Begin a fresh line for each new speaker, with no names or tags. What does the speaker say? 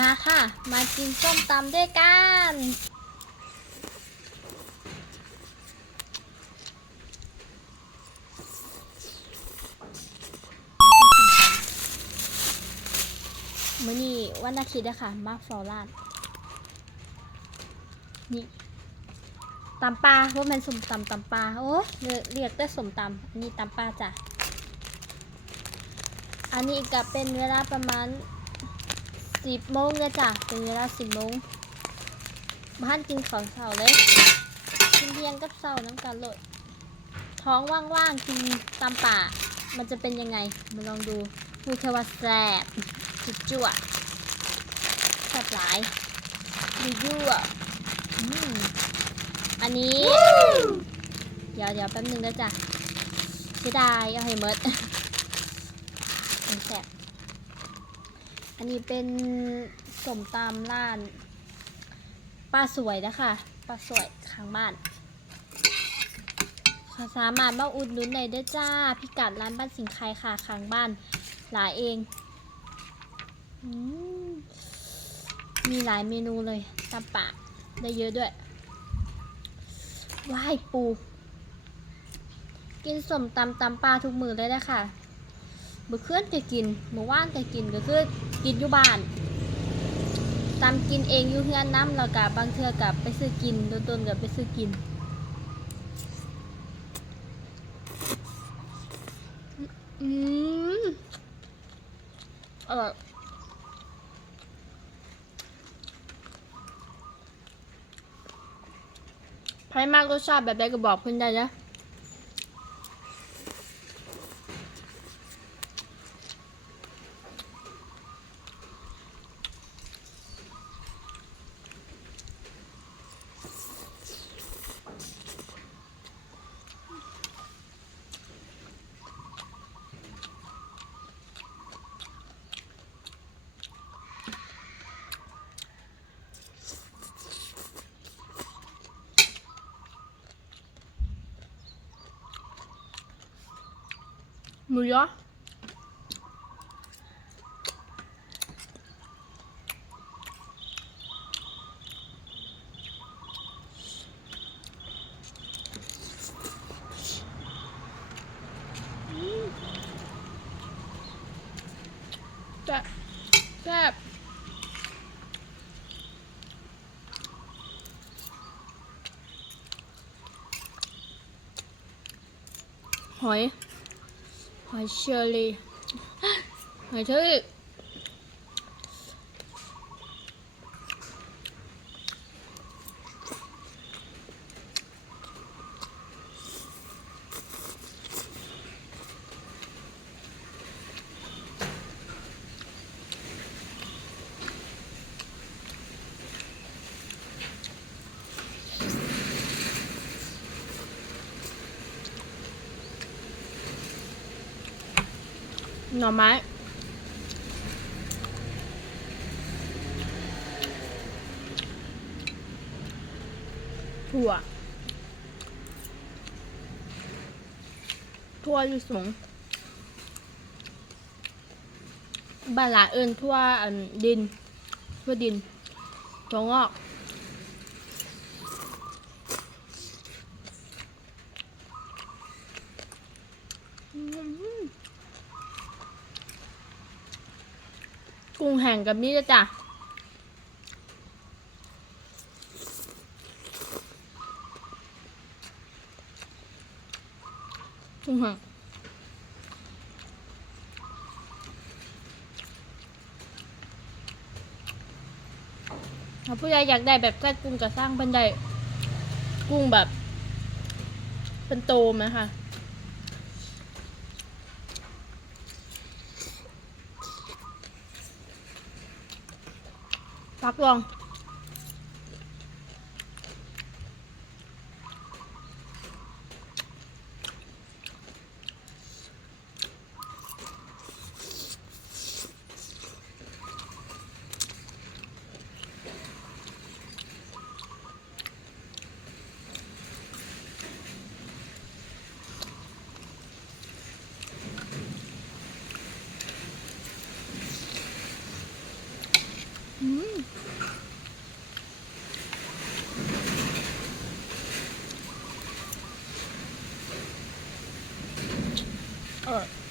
มาค่ะ มากินส้มตำด้วยกัน มื่อนี้วันอาทิตย์อะคะมาฟลอราดนี่ตำปลาว่ามันสมตำตำปลาโอ้เรียกเรียกแต่สมตำนนี้ตำปลาจ้ะ อันนี้ก็เป็นเวลาประมาณ สิบโมงเลยจ้ะเป็นเวลาสิบโมงบ้านกินข้าวเสาเลยกินเที่ยงกับเสาน้ำกันเลยท้องว่างๆกินตำป่า มันจะเป็นยังไง มาลองดูพูดแค่ว่าแซบจุดจั่วแซบหลายดูยั่วอันนี้ เดี๋ยวเดี๋ยวแป๊บนึงนะจ๊ะเสียดายเอาให้หมดแซบ อันนี้เป็นสมตำร้านป้าสวยนะคะป้าสวยข้างบ้านสามารถมาอุดหนุนได้เด้อจ้า พิกัดร้านบ้านสิงห์ไคค่ะข้างบ้านหลายเองมีหลายเมนูเลยตำปะได้เยอะด้วยว้ายปู กินสมตำตำปลาทุกมือเลยนะค่ะ มื่อคืนก็กินเมื่อวานก็กินก็คือกินอยู่บ้านตำกินเองอยู่เฮือนน้ำแล้วกับบางเทือกับไปซื้อกินโดนๆกับไปซื้อกินอืมอร่อยใครมากรสชาติแบบใดก็บอกเพื่อนได้นะ หมูยอแซ่บแซ่บ หน่อไม้ ถั่วทั่วลิสงบาลาเอิญทั่วดิน ทั่วดินถั่วงอก กุ้ งแห้งกับนี่จ้ะกุ้งแห้งถ้าผู้ใหญ่อยากได้แบบแซ่บกุ้งก็สร้างเป็นไดกุ้งแบบ เป็นโตไหมคะ ปักลอง Oh.